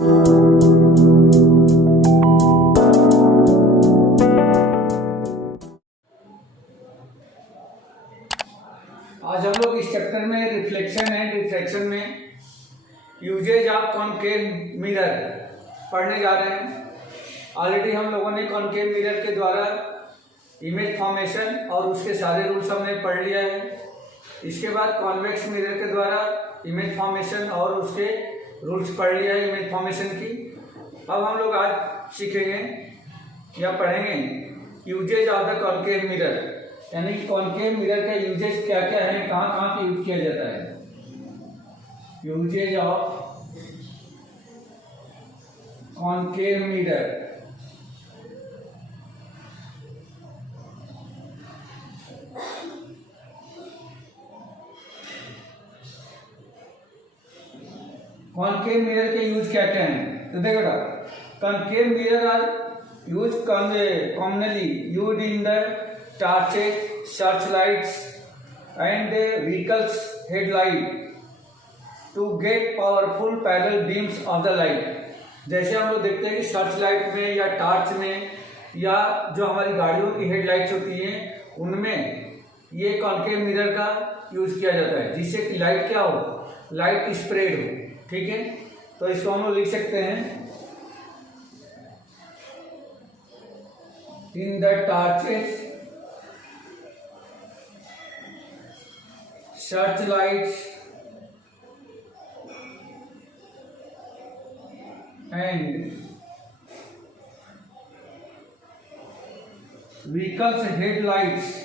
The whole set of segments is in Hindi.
आज हम लोग इस चैप्टर में रिफ्लेक्शन एंड रिफ्रैक्शन में यूजेज ऑफ कॉनकेव मिरर पढ़ने जा रहे हैं। ऑलरेडी हम लोगों ने कॉनकेव मिरर के द्वारा इमेज फॉर्मेशन और उसके सारे रूल्स हमने पढ़ लिया है। इसके बाद कॉन्वेक्स मिरर के द्वारा इमेज फॉर्मेशन और उसके रूल्स पढ़ लिया है इमेज फॉर्मेशन की। अब हम लोग आज सीखेंगे या पढ़ेंगे uses of the concave mirror, यानी कॉनकेव मिरर का यूजेज क्या क्या है, कहाँ कहाँ पे यूज किया जाता है। Uses of concave mirror. Concave mirror के यूज क्या क्या हैं, तो देखो concave mirror are use commonly used in the torches, searchlights and vehicles headlight to get powerful parallel beams of the light। जैसे हम लोग देखते हैं कि सर्च लाइट में या टॉर्च में या जो हमारी गाड़ियों की हेडलाइट्स होती हैं उनमें ये कॉनकेव मिरर का यूज किया जाता है, जिससे कि लाइट क्या हो, लाइट स्प्रेड हो। ठीक है, तो इसको हम लोग लिख सकते हैं in the torches, search lights and vehicles headlights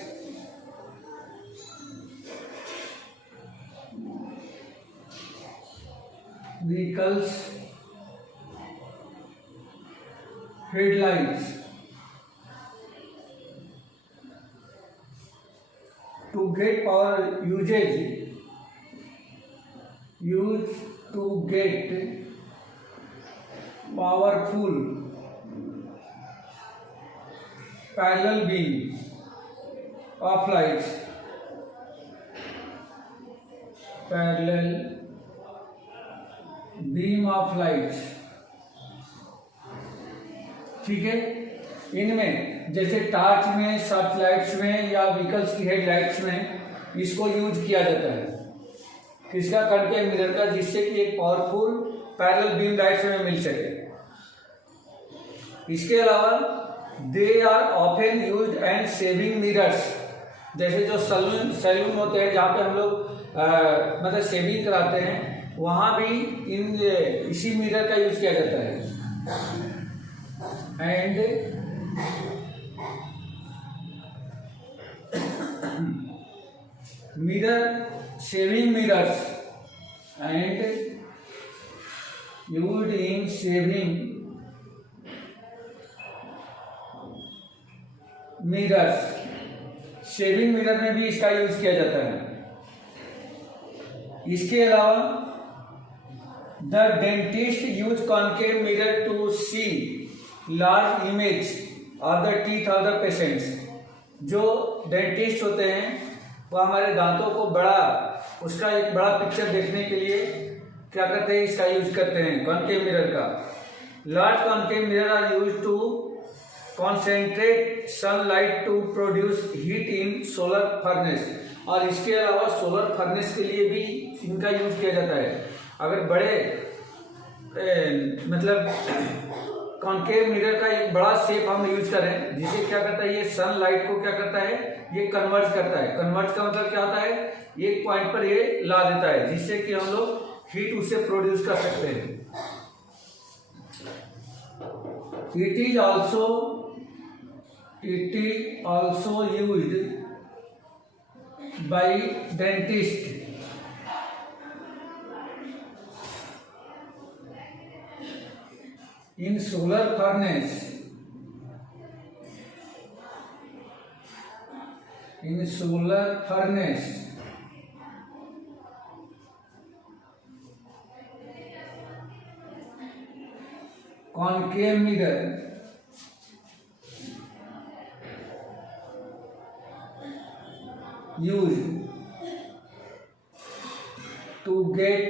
to get power used to get powerful parallel beam of lights, parallel beam of lights। ठीक है, इनमें जैसे टॉर्च में, सर्च लाइट्स में या व्हीकल्स की हेडलाइट्स में इसको यूज किया जाता है, किसका, कॉनकेव मिरर का, जिससे कि एक पावरफुल पैरेलल बीम लाइट्स में मिल सके। इसके अलावा they are often used and saving mirrors, जैसे जो सैलून होते हैं जहाँ पे हम लोग मतलब शेविंग कराते हैं, वहाँ भी इसी मिरर का यूज किया जाता है। And mirror shaving mirrors and used in shaving mirrors, shaving mirror में भी इसका यूज किया जाता है। इसके अलावा the dentist use concave mirror to see large image of the teeth of the patients. जो डेंटिस्ट होते हैं वो हमारे दांतों को उसका एक बड़ा पिक्चर देखने के लिए क्या करते हैं, इसका यूज करते हैं, कॉनकेव मिरर का। Large concave mirror are use to concentrate sunlight to produce heat in solar furnace. और इसके अलावा सोलर फर्नेस के लिए भी इनका यूज किया जाता है। अगर बड़े मतलब कॉनकेव मिरर का एक बड़ा शेप हम यूज करें, जिसे क्या करता है, ये सनलाइट को क्या करता है, ये कन्वर्ज करता है। कन्वर्ज का मतलब क्या होता है, एक पॉइंट पर ये ला देता है, जिससे कि हम लोग हीट उससे प्रोड्यूस कर सकते हैं। It is also used by dentist in solar furnace, concave mirror used to get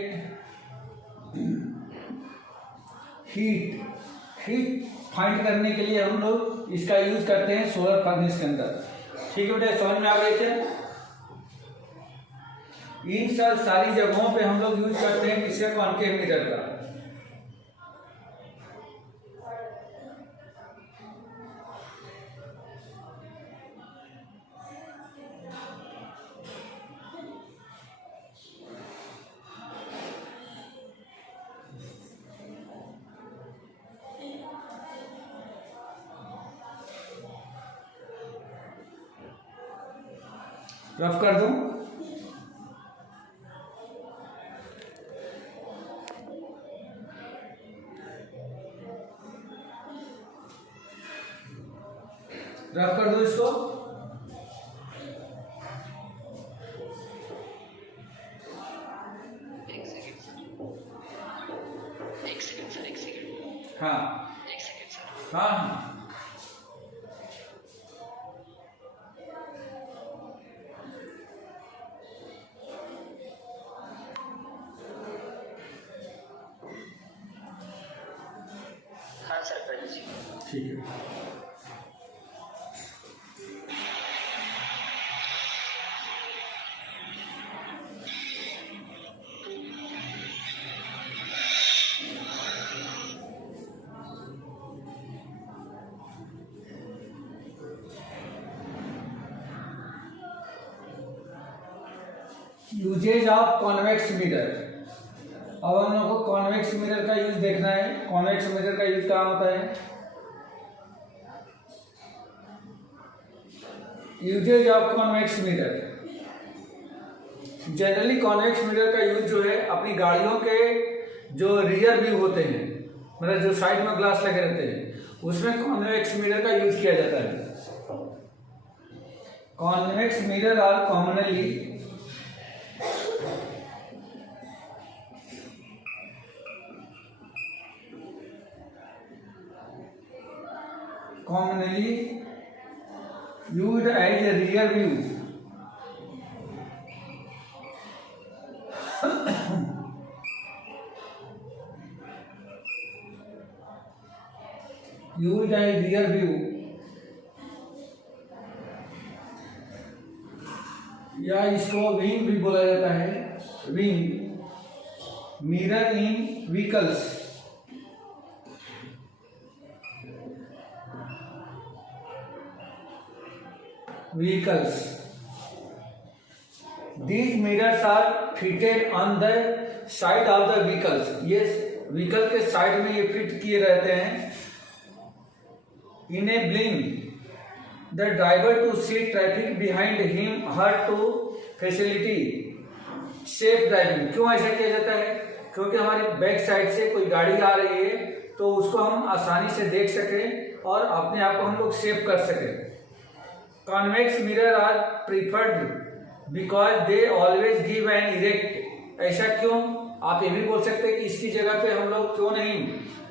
heat find करने के लिए हम लोग इसका यूज करते हैं सोलर फर्नेस के अंदर। ठीक है बेटा, समझ में आ गई क्या? इन सारी जगहों पे हम लोग यूज करते हैं किसका? कॉनकेव मिरर का। रफ कर दूं? रफ कर दो इसको। हाँ हाँ ठीक है। Uses of convex mirror. अब हम लोग को कॉन्वेक्स मिरर का यूज देखना है। कॉन्वेक्स मिरर का यूज कहाँ होता है? Uses of convex mirror. Generally convex mirror का यूज जो है अपनी गाड़ियों के जो रियर व्यू होते हैं, मतलब जो साइड में ग्लास लगे रहते हैं, उसमें कॉन्वेक्स मिरर का यूज किया जाता है। Convex mirror are commonly used as a rear view used as rear view या इसको विंग भी बोला जाता है। Wing mirror in vehicles. These mirrors are fitted on the side of the vehicles. ये व्हीकल के साइड में ये फिट किए रहते हैं। Enabling the driver to see traffic behind him her to facilitate safe driving। क्यों ऐसा किया जाता है? क्योंकि हमारी बैक साइड से कोई गाड़ी आ रही है तो उसको हम आसानी से देख सकें और अपने आप को हम लोग सेव कर सकें। Convex mirror are preferred because they always give an erect. ऐसा क्यों? आप ये भी बोल सकते हैं कि इसकी जगह पे हम लोग क्यों नहीं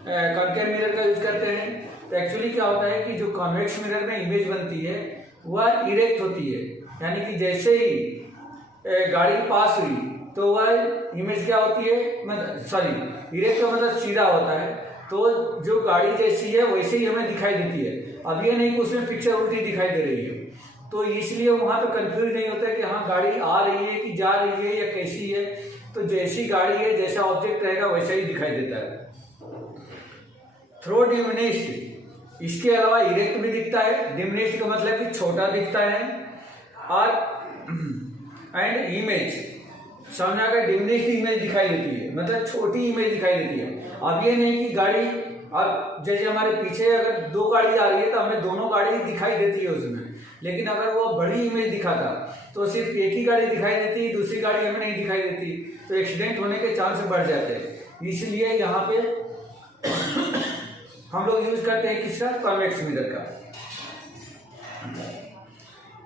कॉन्केव मिरर का यूज करते हैं। तो एक्चुअली क्या होता है कि जो कॉन्वेक्स मिरर में इमेज बनती है वह इरेक्ट होती है, यानी कि जैसे ही गाड़ी पास हुई तो वह इमेज क्या होती है, मतलब इरेक्ट का मतलब सीधा होता है। तो जो गाड़ी जैसी है वैसे ही हमें दिखाई देती है। अब ये नहीं कि उसमें पिक्चर उल्टी दिखाई दे रही है, तो इसलिए वहां पे कंफ्यूज नहीं होता है कि हाँ गाड़ी आ रही है कि जा रही है या कैसी है। तो जैसी गाड़ी है, जैसा ऑब्जेक्ट रहेगा वैसा ही दिखाई देता है। थ्रो डिमिनिश्ड, इसके अलावा इरेक्ट भी दिखता है। डिमिनिश्ड का मतलब कि छोटा दिखता है। और एंड इमेज, समझ आ गया? डिमिनिश्ड इमेज दिखाई देती है, मतलब छोटी इमेज दिखाई देती है। अब ये नहीं कि गाड़ी, अब जैसे हमारे पीछे अगर दो गाड़ी आ रही है तो हमें दोनों गाड़ी दिखाई देती है उसमें, लेकिन अगर वो बड़ी इमेज दिखाता तो सिर्फ एक ही गाड़ी दिखाई देती, दूसरी गाड़ी हमें नहीं दिखाई देती, तो एक्सीडेंट होने के चांस बढ़ जाते हैं। इसलिए यहाँ पे हम लोग यूज करते हैं किसका? कॉन्वेक्स मिरर का।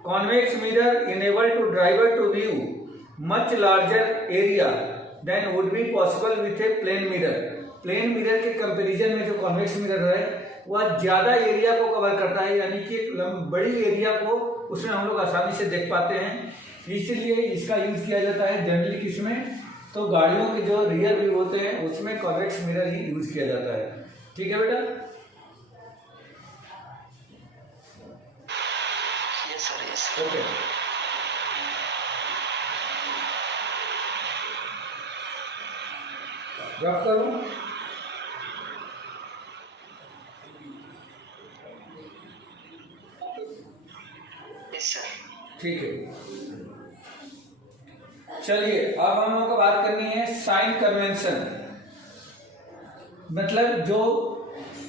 Convex mirror enable to driver to view much larger area than would be possible with a plane mirror. Plane mirror के कंपैरिजन में जो कॉन्वेक्स मिरर है वह ज्यादा एरिया को कवर करता है, यानी कि बड़ी एरिया को उसमें हम लोग आसानी से देख पाते हैं। इसलिए इसका यूज किया जाता है जनरली किसमें? तो गाड़ियों के जो रियर व्यू होते हैं उसमें कॉन्वेक्स मिरर ही यूज किया जाता है। ठीक है बेटा? Yes sir, yes. Okay. Rough करूं? Yes sir. ठीक है, चलिए अब हम लोगों को बात करनी है साइन कन्वेंशन। मतलब जो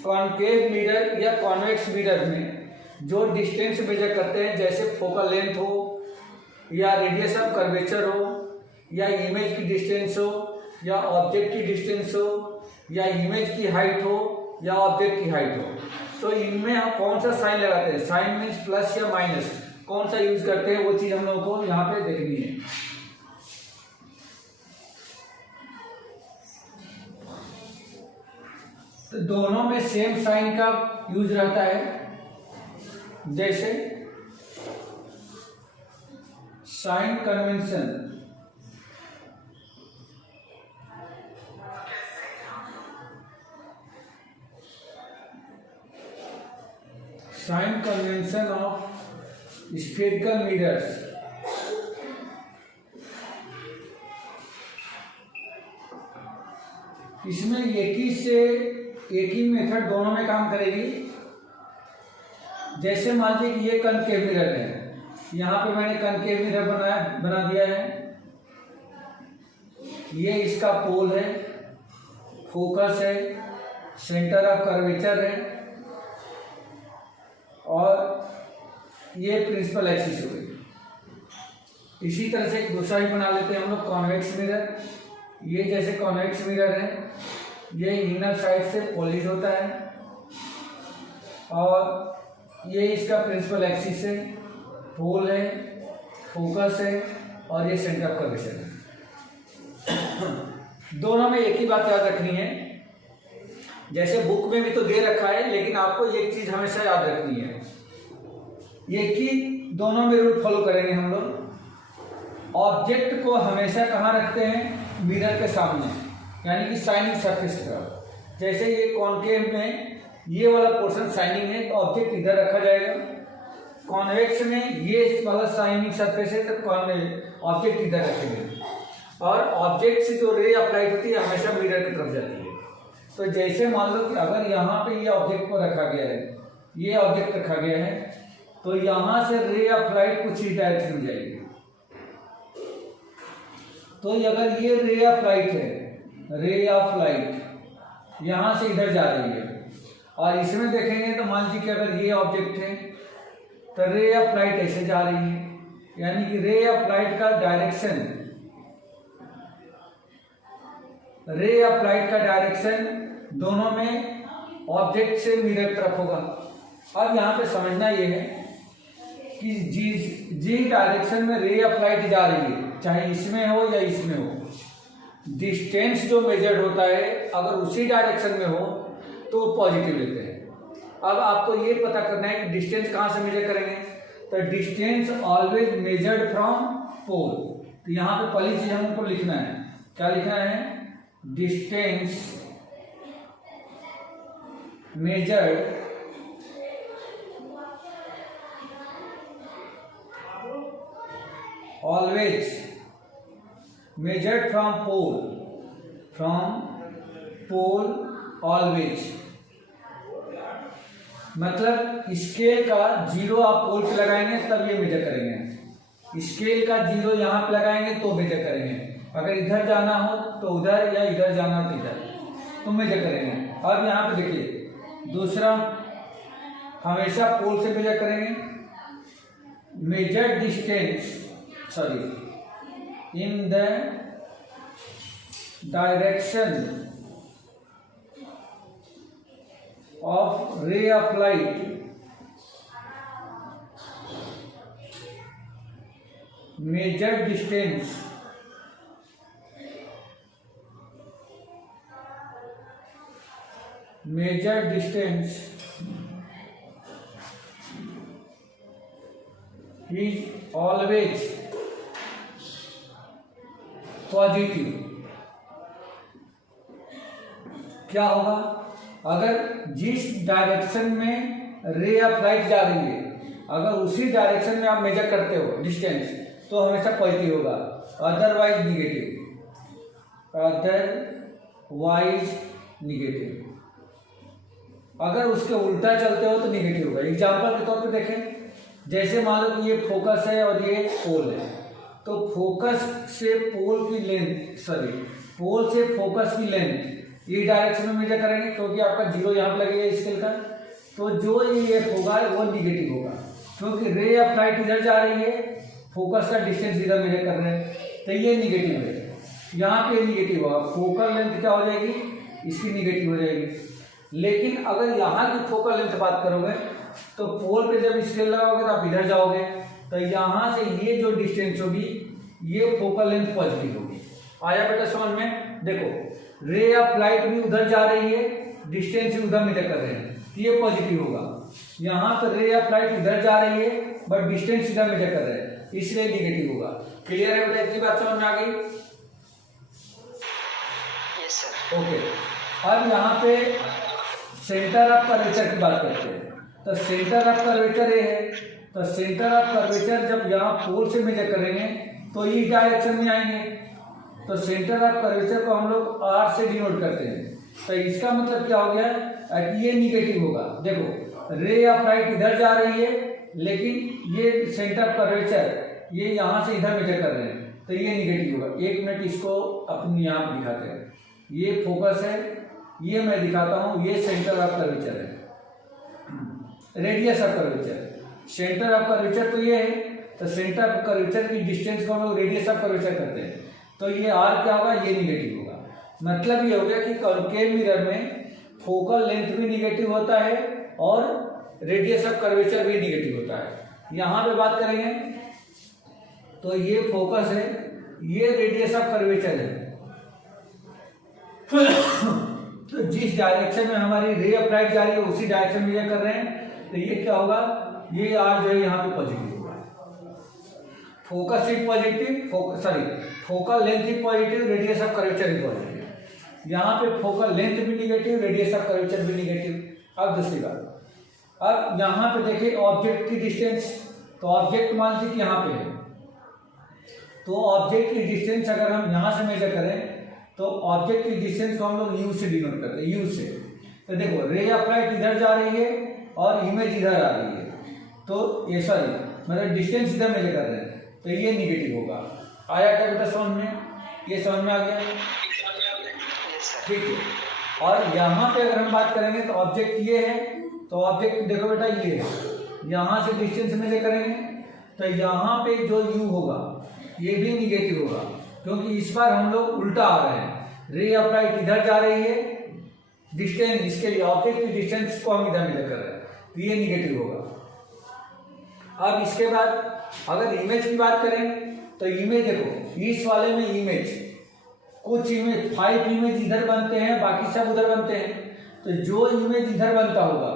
कॉनकेव मिरर या कॉन्वेक्स मिरर में जो डिस्टेंस मेजर करते हैं, जैसे फोकल लेंथ हो या रेडियस ऑफ कर्वेचर हो या इमेज की डिस्टेंस हो या ऑब्जेक्ट की डिस्टेंस हो या इमेज की हाइट हो या ऑब्जेक्ट की हाइट हो, तो इनमें हम कौन सा साइन लगाते हैं, साइन मीन्स प्लस या माइनस, कौन सा यूज करते हैं, वो चीज हम लोगों को यहाँ पे देखनी है। तो दोनों में सेम साइन का यूज रहता है। जैसे sign convention, sign convention of spherical mirrors. इसमें एक ही मेथड दोनों में काम करेगी। जैसे मान लीजिए कि ये कनकेव मिरर है, यहाँ पे मैंने कनकेव मिरर बना दिया है, ये इसका पोल है, फोकस है, सेंटर ऑफ कर्वेचर है और ये प्रिंसिपल एक्सिस हो गई। इसी तरह से एक दूसरा भी बना लेते हैं हम लोग, कॉन्वेक्स मिरर। ये जैसे कॉन्वेक्स मिरर है, ये इनर साइड से पॉलिश होता है और ये इसका प्रिंसिपल एक्सिस है, पोल है, फोकस है और ये सेंटर ऑफ कर्वेचर है। दोनों में एक ही बात याद रखनी है, जैसे बुक में भी तो दे रखा है, लेकिन आपको एक चीज हमेशा याद रखनी है, एक ही दोनों में रूल फॉलो करेंगे हम लोग। ऑब्जेक्ट को हमेशा कहाँ रखते हैं, मिरर के सामने, यानी कि शाइनिंग सरफेस की तरफ। जैसे ये कॉनकेव में ये वाला पोर्शन शाइनिंग है तो ऑब्जेक्ट इधर रखा जाएगा, कॉन्वेक्स में ये वाला शाइनिंग सरफेस है तो ऑब्जेक्ट इधर रखेंगे, और ऑब्जेक्ट से जो रे ऑफ लाइट होती है हमेशा मिरर की तरफ जाती है। तो जैसे मान लो कि अगर यहाँ पे ये ऑब्जेक्ट को रखा गया है, ये ऑब्जेक्ट रखा गया है, तो यहाँ से रे ऑफ लाइट कुछ ही डायरेक्शन में जाएगी। तो अगर ये रे ऑफ लाइट है, रे ऑफ लाइट यहाँ से इधर जा रही है, और इसमें देखेंगे तो मान लीजिए कि अगर ये ऑब्जेक्ट है तो रे ऑफ लाइट ऐसे जा रही है, यानी कि रे ऑफ लाइट का डायरेक्शन, रे ऑफ लाइट का डायरेक्शन दोनों में ऑब्जेक्ट से मिरर तरफ होगा। अब यहाँ पे समझना ये है कि जी डायरेक्शन में रे ऑफ लाइट जा रही है, चाहे इसमें हो या इसमें हो, डिस्टेंस जो मेजर्ड होता है अगर उसी डायरेक्शन में हो तो पॉजिटिव लेते हैं। अब आपको ये पता करना है कि डिस्टेंस कहाँ से मेजर करेंगे, तो distance always measured from pole. तो यहाँ पे पहली चीज हमको लिखना है, क्या लिखना है, distance measured always measured from pole always। मतलब स्केल का जीरो आप पोल पे लगाएंगे तब ये मेजर करेंगे, स्केल का जीरो यहाँ पे लगाएंगे तो मेजर करेंगे, अगर इधर जाना हो तो उधर या इधर जाना हो तो इधर तो मेजर करेंगे। अब यहाँ पे देखिए दूसरा, हमेशा पोल से मेजर करेंगे, major distance in the direction of ray of light measured distance is always positive. क्या होगा, अगर जिस डायरेक्शन में रे ऑफ लाइट जा रही है अगर उसी डायरेक्शन में आप मेजर करते हो डिस्टेंस तो हमेशा पॉजिटिव होगा, अदरवाइज निगेटिव। अगर उसके उल्टा चलते हो तो निगेटिव होगा। एग्जाम्पल के तौर पे देखें, जैसे मान लो कि ये फोकस है और ये पोल है, तो फोकस से पोल की लेंथ पोल से फोकस की लेंथ ये डायरेक्शन में मेजर करेंगे क्योंकि आपका जीरो यहाँ पे लगेगा स्केल का, तो जो ये होगा वो निगेटिव होगा क्योंकि रे ऑफ लाइट इधर जा रही है, फोकस का डिस्टेंस इधर मेजर कर रहे हैं, तो ये निगेटिव है। यहाँ पे निगेटिव होगा, फोकल लेंथ क्या हो जाएगी, इसकी निगेटिव हो जाएगी। लेकिन अगर यहाँ की फोकल लेंथ बात करोगे तो पोल पे जब स्केल लगाओगे तो आप इधर जाओगे, तो यहाँ से ये जो डिस्टेंस होगी ये फोकल लेंथ पॉजिटिव होगी। आया बेटा समझ में? देखो रे ऑफ लाइट भी उधर जा रही है, डिस्टेंस भी उधर मेजर कर रहे हैं, तो ये पॉजिटिव होगा। यहाँ पर रे ऑफ लाइट इधर जा रही है बट डिस्टेंस इधर मेजर कर रहे हैं, इसलिए निगेटिव होगा। क्लियर है बेटा? इतनी बात समझ में आ गई? Yes sir. ओके, अब यहाँ पे सेंटर ऑफ कर्वेचर की बात करते हैं। तो सेंटर ऑफ कर्वेचर ये है, तो सेंटर ऑफ कर्वेचर जब यहाँ पोल से मेजर करेंगे तो इस डायरेक्शन में आएंगे, तो सेंटर ऑफ कर्वेचर को हम लोग आर से डिनोट करते हैं। तो इसका मतलब क्या हो गया कि ये निगेटिव होगा। देखो रे ऑफ लाइट इधर जा रही है लेकिन ये सेंटर ऑफ कर्वेचर ये यहाँ से इधर मेजर कर रहे हैं, तो ये निगेटिव होगा। एक मिनट इसको अपनी यहाँ दिखाते हैं। ये फोकस है, ये मैं दिखाता हूँ, ये सेंटर ऑफ कर्वेचर है, radius of curvature. Centre of curvature तो ये है, तो सेंटर ऑफ कर्वेचर की डिस्टेंस को हम लोग रेडियस ऑफ कर्वेचर करते हैं, तो ये आर क्या होगा, ये निगेटिव होगा। मतलब ये हो गया कि कॉन्केव मिरर में फोकल लेंथ भी निगेटिव होता है और रेडियस ऑफ कर्वेचर भी निगेटिव होता है। यहाँ पे बात करेंगे तो ये फोकस है, ये रेडियस ऑफ कर्वेचर है। तो जिस डायरेक्शन में हमारी रे ऑफ लाइट जा रही है उसी डायरेक्शन में ये कर रहे हैं, तो ये क्या होगा, ये आर जो है यहाँ पे पॉजिटिव होगा। Focus is positive, focal length is positive, radius of curvature is positive. यहाँ पे फोकल लेंथ भी निगेटिव, रेडियस ऑफ कर्वेचर भी निगेटिव। अब दूसरी बात, अब यहाँ पे देखिए ऑब्जेक्ट की डिस्टेंस, तो ऑब्जेक्ट मान लीजिए कि यहाँ पे है, तो ऑब्जेक्ट की डिस्टेंस अगर हम यहाँ से मेजर करें तो ऑब्जेक्ट की डिस्टेंस को हम लोग यू से डिनोट करते हैं, यू से। तो देखो रे ऑफ लाइट इधर जा रही है और इमेज इधर आ रही है, तो ये मतलब डिस्टेंस इधर मेजर कर रहे हैं, तो ये निगेटिव होगा। आया क्या बेटा समझ में? ये समझ में आ गया? ठीक है। और यहाँ पे अगर हम बात करेंगे तो ऑब्जेक्ट ये है, तो ऑब्जेक्ट देखो बेटा ये है, यहाँ से डिस्टेंस मेजर करेंगे तो यहाँ पे जो यू होगा ये भी निगेटिव होगा क्योंकि इस बार हम लोग उल्टा आ रहे हैं। रे ऑफ लाइट इधर जा रही है, डिस्टेंस इसके लिए ऑब्जेक्ट की डिस्टेंस को हम इधर मेजर कर रहे हैं, तो ये निगेटिव होगा। अब इसके बाद अगर इमेज की बात करें तो इमेज देखो, इस वाले में इमेज कुछ इमेज 5 इमेज इधर बनते हैं, बाकी सब उधर बनते हैं, तो जो इमेज इधर बनता होगा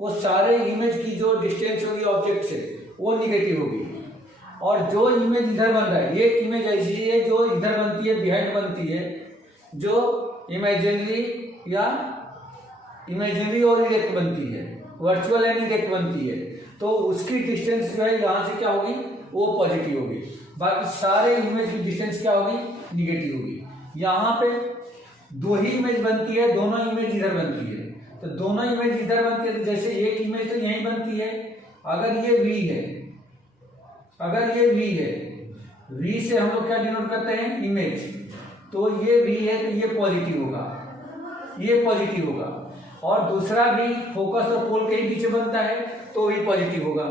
वो सारे इमेज की जो डिस्टेंस होगी ऑब्जेक्ट से वो निगेटिव होगी। और जो इमेज इधर बन रहा है, ये इमेज ऐसी है जो इधर बनती है, बिहाइंड बनती है, जो इमेजिनरी और इरेक्ट बनती है, वर्चुअल एंड इरेक्ट बनती है, तो उसकी डिस्टेंस जो है यहाँ से क्या होगी, वो पॉजिटिव होगी। बाकी सारे इमेज की डिस्टेंस क्या होगी, निगेटिव होगी। यहाँ पे दो ही इमेज बनती है, दोनों इमेज इधर बनती है, तो दोनों इमेज इधर बनती है, तो जैसे एक इमेज तो यहीं बनती है। अगर ये V है, अगर ये V है, V से हम लोग क्या डिनोट करते हैं, इमेज, तो ये V है तो ये पॉजिटिव होगा, ये पॉजिटिव होगा। और दूसरा भी फोकस और पोल के ही नीचे बनता है तो भी पॉजिटिव होगा।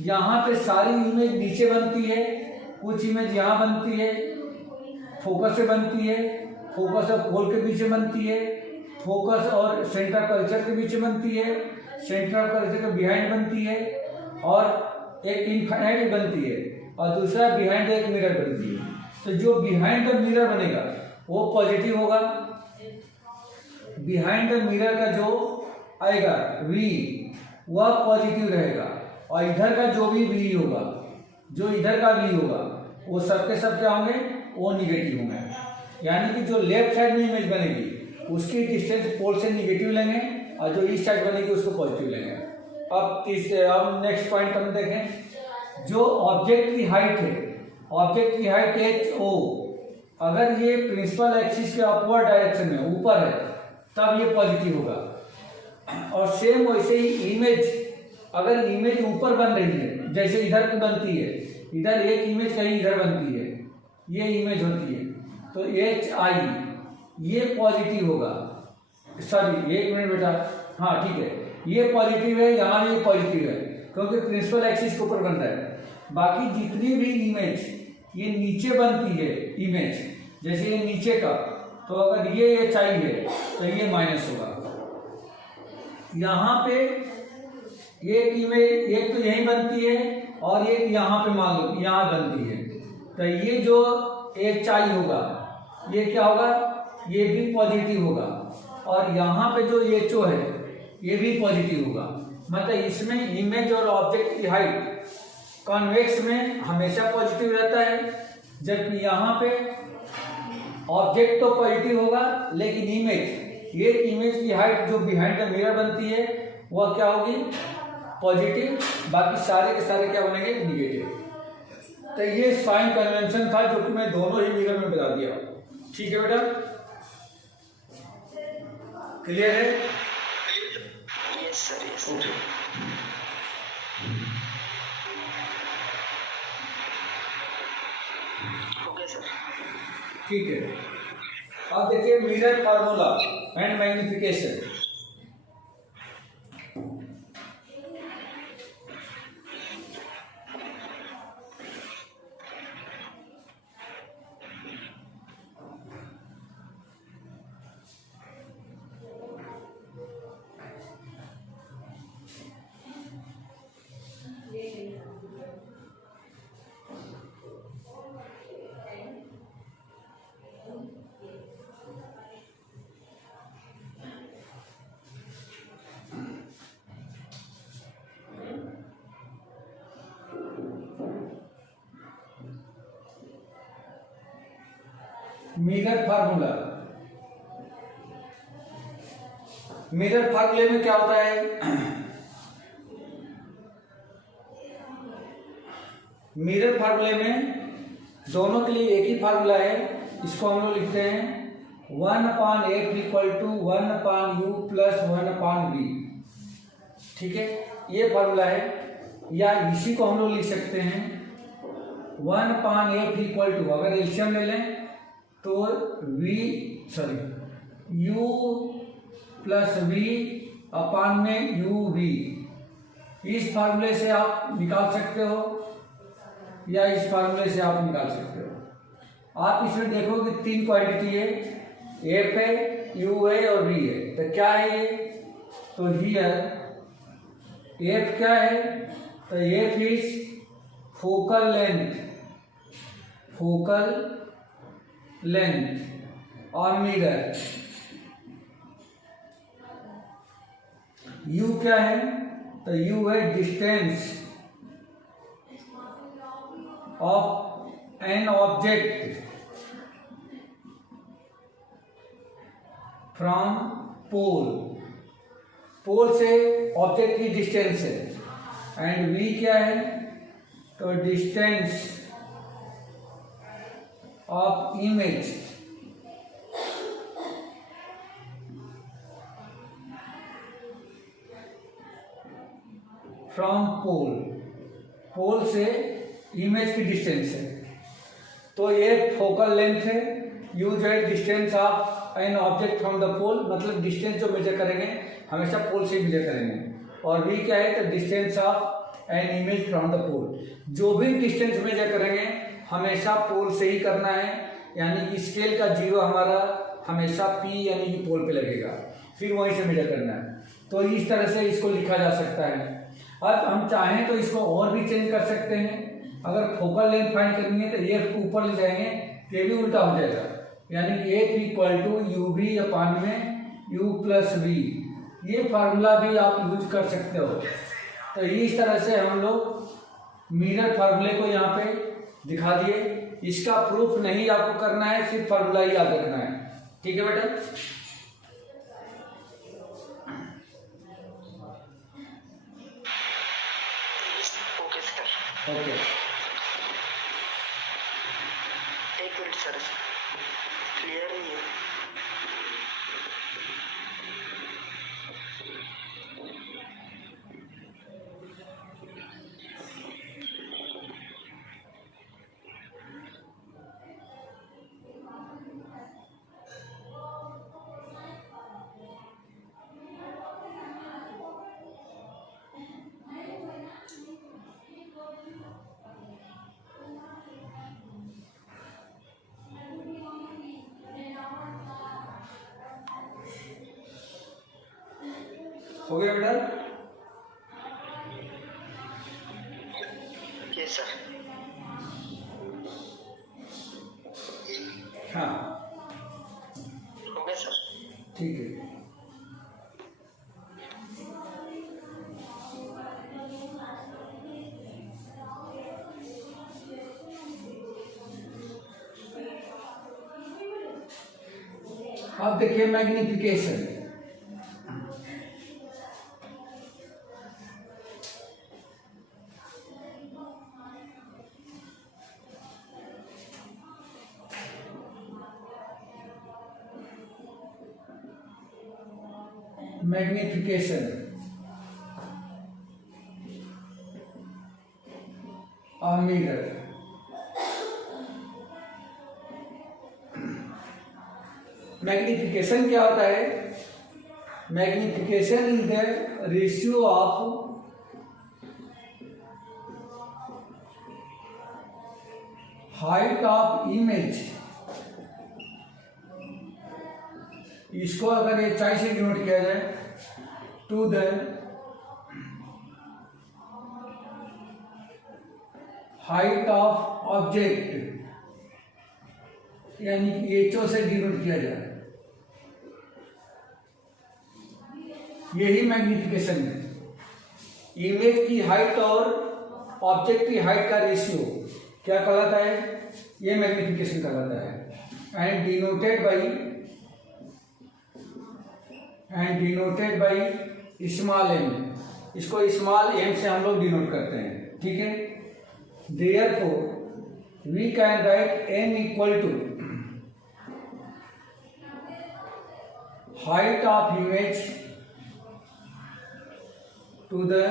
यहाँ पे सारी इमेज नीचे बनती है, कुछ इमेज यहाँ बनती है, फोकस से बनती है, फोकस और पोल के पीछे बनती है, फोकस और सेंटर ऑफ कर्वेचर के पीछे बनती है, सेंटर ऑफ कर्वेचर के बिहाइंड बनती है, और एक इनफाइनाइट बनती है, और दूसरा बिहाइंड एक मिरर बनती है। तो जो बिहाइंड द मिरर बनेगा वो पॉजिटिव होगा। बिहाइंड द मिरर का जो आएगा V वह पॉजिटिव रहेगा, और इधर का जो भी V होगा, जो इधर का V होगा वो सब के सब क्या होंगे, वो निगेटिव होंगे। यानी कि जो लेफ्ट साइड में इमेज बनेगी उसकी डिस्टेंस पोल से निगेटिव लेंगे और जो ईस्ट साइड बनेगी उसको पॉजिटिव लेंगे। अब नेक्स्ट पॉइंट हम देखें, जो ऑब्जेक्ट की हाइट है, ऑब्जेक्ट की हाइट एच ओ, अगर ये प्रिंसिपल एक्सिस के अपवर्ड डायरेक्शन में ऊपर है तब ये पॉजिटिव होगा। और सेम वैसे ही इमेज, अगर इमेज ऊपर बन रही है, जैसे इधर की बनती है, इधर एक इमेज कहीं इधर बनती है, ये इमेज होती है, तो एच आई ये पॉजिटिव होगा। सॉरी एक मिनट बेटा, हाँ ठीक है, ये पॉजिटिव है, यहाँ भी पॉजिटिव है क्योंकि प्रिंसिपल एक्सिस के ऊपर बन रहा है। बाकी जितनी भी इमेज ये नीचे बनती है इमेज, जैसे ये नीचे का, तो अगर ये एच आई है तो ये माइनस होगा। यहाँ पे एक इमेज, एक तो यही बनती है और एक यहाँ पे मान लो यहाँ बनती है, तो ये जो एच आई होगा ये क्या होगा, ये भी पॉजिटिव होगा। और यहाँ पे जो एच ओ है ये भी पॉजिटिव होगा। मतलब इसमें इमेज और ऑब्जेक्ट की हाइट कॉन्वेक्स में हमेशा पॉजिटिव रहता है, जबकि यहाँ पे ऑब्जेक्ट तो पॉजिटिव होगा लेकिन इमेज, ये इमेज की हाइट जो बिहाइंड द मिरर बनती है वह क्या होगी, पॉजिटिव, बाकी सारे के सारे क्या बनेंगे, निगेटिव। तो ये साइन कन्वेंशन था जो कि मैं दोनों ही मिरर में बता दिया। ठीक है बेटा, क्लियर है? Yes sir, yes sir. Okay sir. ठीक है, अब देखिए mirror formula and magnification. Mirror formula, mirror फार्मूले में क्या होता है, मिरर फार्मूले में दोनों के लिए एक ही फार्मूला है। इसको हम लोग लिखते हैं 1/f equal to 1/u plus 1/v। ठीक है, ये फार्मूला है, या इसी को हम लोग लिख सकते हैं 1/f इक्वल टू, अगर एलसीएम ले लें तो u प्लस v अपान में uv। इस फार्मूले से आप निकाल सकते हो या इस फार्मूले से आप निकाल सकते हो। आप इसमें देखो कि तीन क्वांटिटी है, f है, u है और v है। तो क्या है ये, तो हियर f क्या है, तो f is focal length, focal length और मिरर। u क्या है, तो u है distance of an object from pole, pole से ऑब्जेक्ट की डिस्टेंस है। एंड v क्या है, तो distance of image from pole, pole से इमेज की डिस्टेंस है। तो ये फोकल लेंथ है, u जो है distance of an object from the pole, मतलब डिस्टेंस जो मेजर करेंगे हमेशा पोल से मेजर करेंगे। और v क्या है, तो distance of an image from the pole. जो भी डिस्टेंस मेजर करेंगे हमेशा पोल से ही करना है, यानी कि स्केल का जीरो हमारा हमेशा p यानी कि पोल पे लगेगा, फिर वहीं से मेजर करना है। तो इस तरह से इसको लिखा जा सकता है। अब हम चाहें तो इसको और भी चेंज कर सकते हैं। अगर फोकल लेंथ फाइंड करनी है तो एफ को ऊपर ले जाएंगे, ये भी उल्टा हो जाएगा, यानी कि F equal to U V upon में यू प्लस वी। ये फार्मूला भी आप यूज कर सकते हो। तो इस तरह से हम लोग मिरर फार्मूले को यहाँ पे दिखा दिए। इसका प्रूफ नहीं आपको करना है, सिर्फ फार्मूला ही याद रखना है। ठीक है बेटा। ओके एक मिनट सर, क्लियर है ये? हो गया बेटा? Yes sir. हाँ हो गया सर। ठीक है। अब देखिए मैग्निफिकेशन। मैग्निफिकेशन और मिरर। मैग्निफिकेशन क्या होता है? Magnification is the ratio of height of image. इसको अगर ये ऊंचाई से डिनोट किया जाए to the height of object, यानी कि एचओ से डिनोट किया जाए, यही मैग्निफिकेशन है। इमेज की हाइट और ऑब्जेक्ट की हाइट का रेशियो क्या कहलाता है? ये मैग्निफिकेशन कहलाता है। And denoted by small M. इसको स्मॉल एम से हम लोग डिनोट करते हैं, ठीक है। Therefore we can write M equal to height of image to the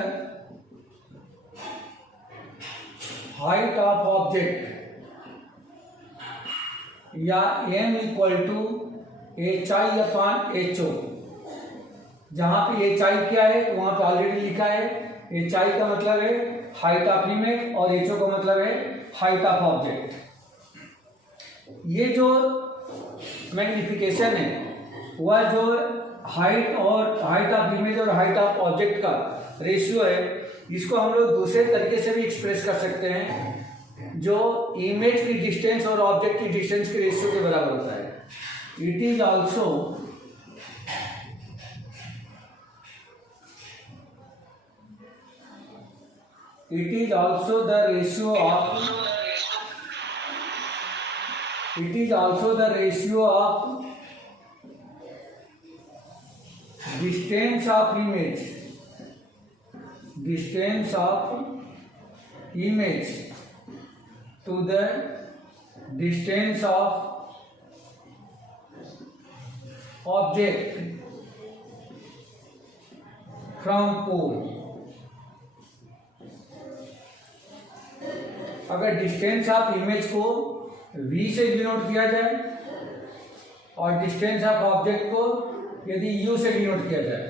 height of object, या m equal to HI upon HO। जहां पे HI क्या है तो वहां पे ऑलरेडी लिखा है। HI का मतलब है हाइट ऑफ इमेज और HO का मतलब है हाइट ऑफ ऑब्जेक्ट। ये जो मैग्निफिकेशन है वह जो हाइट ऑफ इमेज और हाइट ऑफ ऑब्जेक्ट का रेशियो है, इसको हम लोग दूसरे तरीके से भी एक्सप्रेस कर सकते हैं, जो इमेज की डिस्टेंस और ऑब्जेक्ट की डिस्टेंस के रेशियो के बराबर होता है। It is also the ratio of distance of image to the distance of object from pole। अगर डिस्टेंस ऑफ इमेज को v से डिनोट किया जाए और डिस्टेंस ऑफ ऑब्जेक्ट को यदि u से डिनोट किया जाए,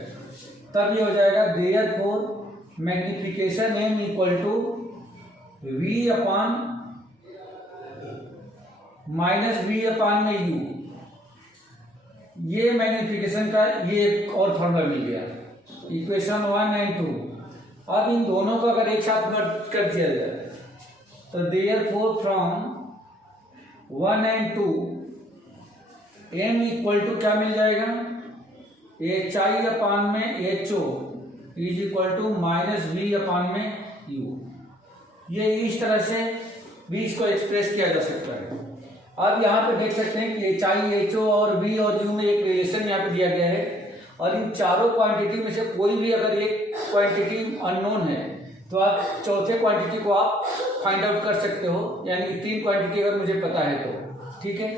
तब ये हो जाएगा therefore magnification m equal to v upon minus v upon में u। ये मैग्निफिकेशन का ये एक और फॉर्मूला मिल गया, इक्वेशन 1 एंड 2। अब इन दोनों को अगर एक साथ मर्ज कर दिया जाए तो therefore from 1 and 2 m equal to क्या मिल जाएगा? HI अपान में HO is equal to minus V upon में U। ये इस तरह से भी इसको एक्सप्रेस किया जा सकता है। अब यहाँ पे देख सकते हैं कि HI, HO और V और U में एक रिलेशन यहाँ पे दिया गया है, और इन चारों क्वांटिटी में से कोई भी अगर एक क्वांटिटी अननोन है तो आप चौथे क्वांटिटी को आप फाइंड आउट कर सकते हो, यानी कि 3 क्वांटिटी अगर मुझे पता है तो, ठीक है।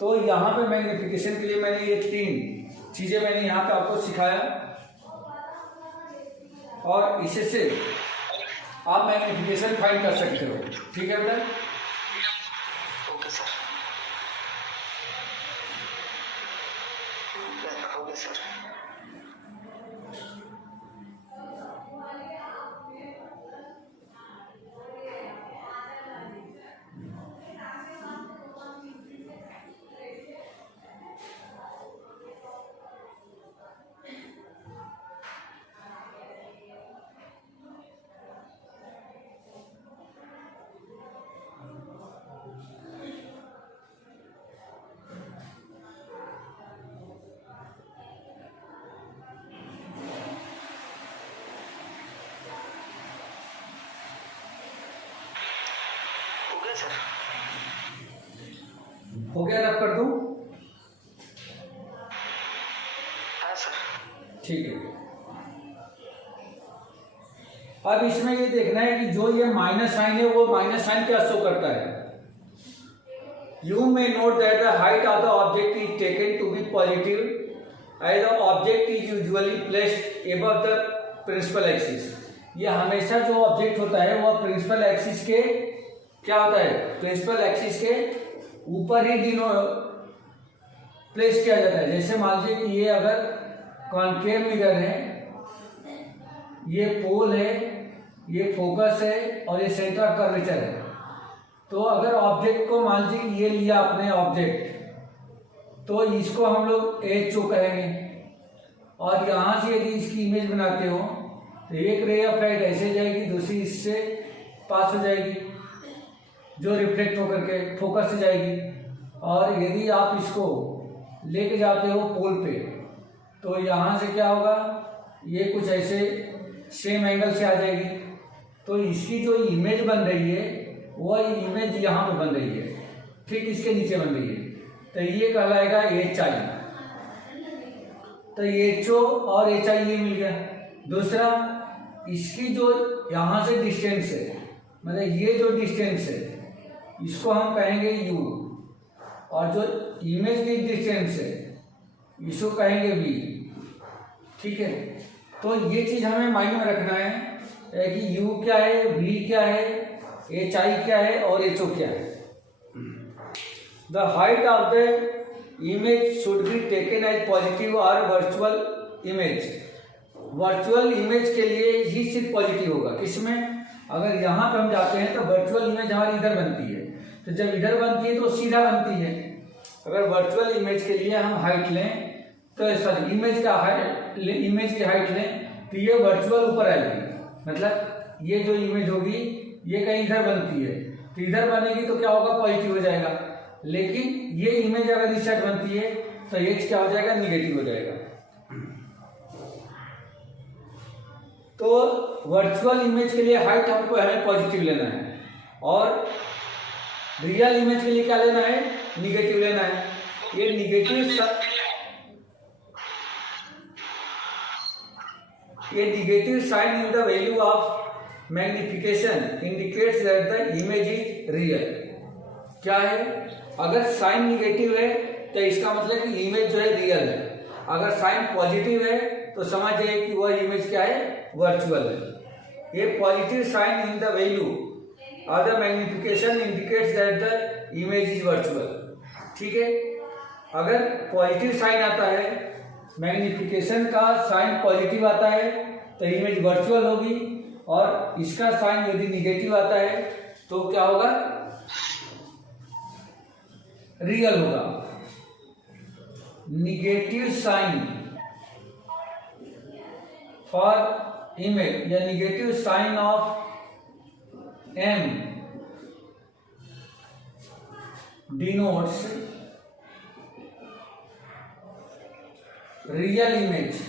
तो यहाँ पे मैग्नीफिकेशन के लिए मैंने ये 3 चीज़ें मैंने यहाँ पे आपको सिखाया, और इससे आप मैग्नीफिकेशन फाइंड कर सकते हो, ठीक है बेटा। Okay sir, okay sir. Sir हो गया, रब कर दूं? हाँ सर, ठीक है। अब इसमें ये देखना है कि जो ये माइनस साइन है वो माइनस साइन क्या शो करता है। You may note that the height of the object is taken to be positive as the object is usually placed above the principal axis. ये हमेशा जो ऑब्जेक्ट होता है वो प्रिंसिपल एक्सिस के क्या होता है, प्रिंसिपल एक्सिस के ऊपर ही प्लेस किया जाता है। जैसे मान लीजिए कि ये अगर कॉन्केव मिरर है, ये पोल है, ये फोकस है और ये सेंटर ऑफ कर्वेचर है। तो अगर ऑब्जेक्ट को मान लीजिए कि ये लिया अपने ऑब्जेक्ट, तो इसको हम लोग एच ओ कहेंगे, और यहाँ से यदि इसकी इमेज बनाते हो तो एक रे ऑफ लाइट ऐसे जाएगी, दूसरी इससे पास हो जाएगी जो रिफ्लेक्ट होकर के फोकस से जाएगी, और यदि आप इसको लेके जाते हो पोल पे तो यहाँ से क्या होगा, ये कुछ ऐसे सेम एंगल से आ जाएगी। तो इसकी जो इमेज बन रही है वो इमेज यहाँ पे बन रही है, ठीक इसके नीचे बन रही है, तो ये कहलाएगा एच आई। तो एच ओ और एच आई ये मिल गया। दूसरा, इसकी जो यहाँ से डिस्टेंस है, मतलब ये जो डिस्टेंस है इसको हम कहेंगे u, और जो इमेज की डिस्टेंस है इसको कहेंगे v, ठीक है। तो ये चीज हमें माइंड में रखना है कि u क्या है, v क्या है, hi क्या है और ho क्या है। The height of the image should be taken as positive और वर्चुअल इमेज। वर्चुअल इमेज के लिए ही सिर्फ पॉजिटिव होगा। किसमें, अगर यहाँ पे हम जाते हैं तो वर्चुअल इमेज हमारी इधर बनती है, तो जब इधर बनती है तो सीधा बनती है। अगर वर्चुअल इमेज के लिए हम हाइट लें तो सॉरी इमेज का हाइट, इमेज की हाइट लें तो ये वर्चुअल ऊपर आएगी, मतलब ये जो इमेज होगी ये कहीं इधर बनती है, तो इधर बनेगी तो क्या होगा, पॉजिटिव हो जाएगा। लेकिन ये इमेज अगर इस साइड बनती है तो एच क्या हो जाएगा, निगेटिव हो जाएगा। तो वर्चुअल इमेज के लिए हाइट हमको हमें पॉजिटिव लेना है, और रियल इमेज के लिए क्या लेना है, निगेटिव लेना है। ये negative sign in the value of magnification indicates that the image is real. क्या है, अगर साइन निगेटिव है तो इसका मतलब कि इमेज जो है रियल है, अगर साइन पॉजिटिव है तो समझ जाइए कि वह इमेज क्या है, वर्चुअल है। ये positive sign in the value और the magnification indicates that the image is virtual, ठीक है। अगर पॉजिटिव साइन आता है, मैग्निफिकेशन का साइन पॉजिटिव आता है तो इमेज वर्चुअल होगी, और इसका साइन यदि निगेटिव आता है तो क्या होगा, रियल होगा। निगेटिव साइन फॉर इमेज या negative sign of M denotes real image.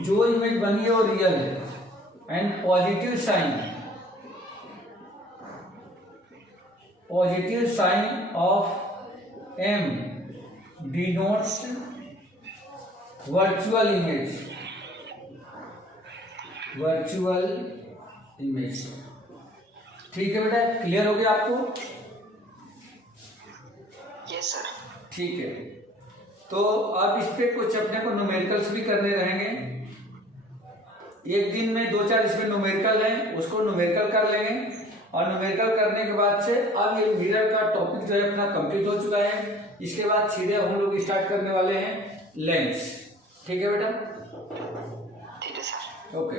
जो इमेज बनी है वो रियल है, and positive sign of M denotes virtual image. Virtual image. ठीक है बेटा, क्लियर हो गया आपको? Yes sir. ठीक है, तो अब इस पे कुछ अपने को न्यूमेरिकल्स भी करने रहेंगे। एक दिन में 2-4 इसमें न्यूमेरिकल हैं, उसको न्यूमेरिकल कर लेंगे और न्यूमेरिकल करने के बाद से अब ये मिरर का टॉपिक जो है अपना कंप्लीट हो चुका है। इसके बाद सीधे हम लोग स्टार्ट करने वाले हैं लेंस। ठीक है बेटा? ठीक है सर। ओके।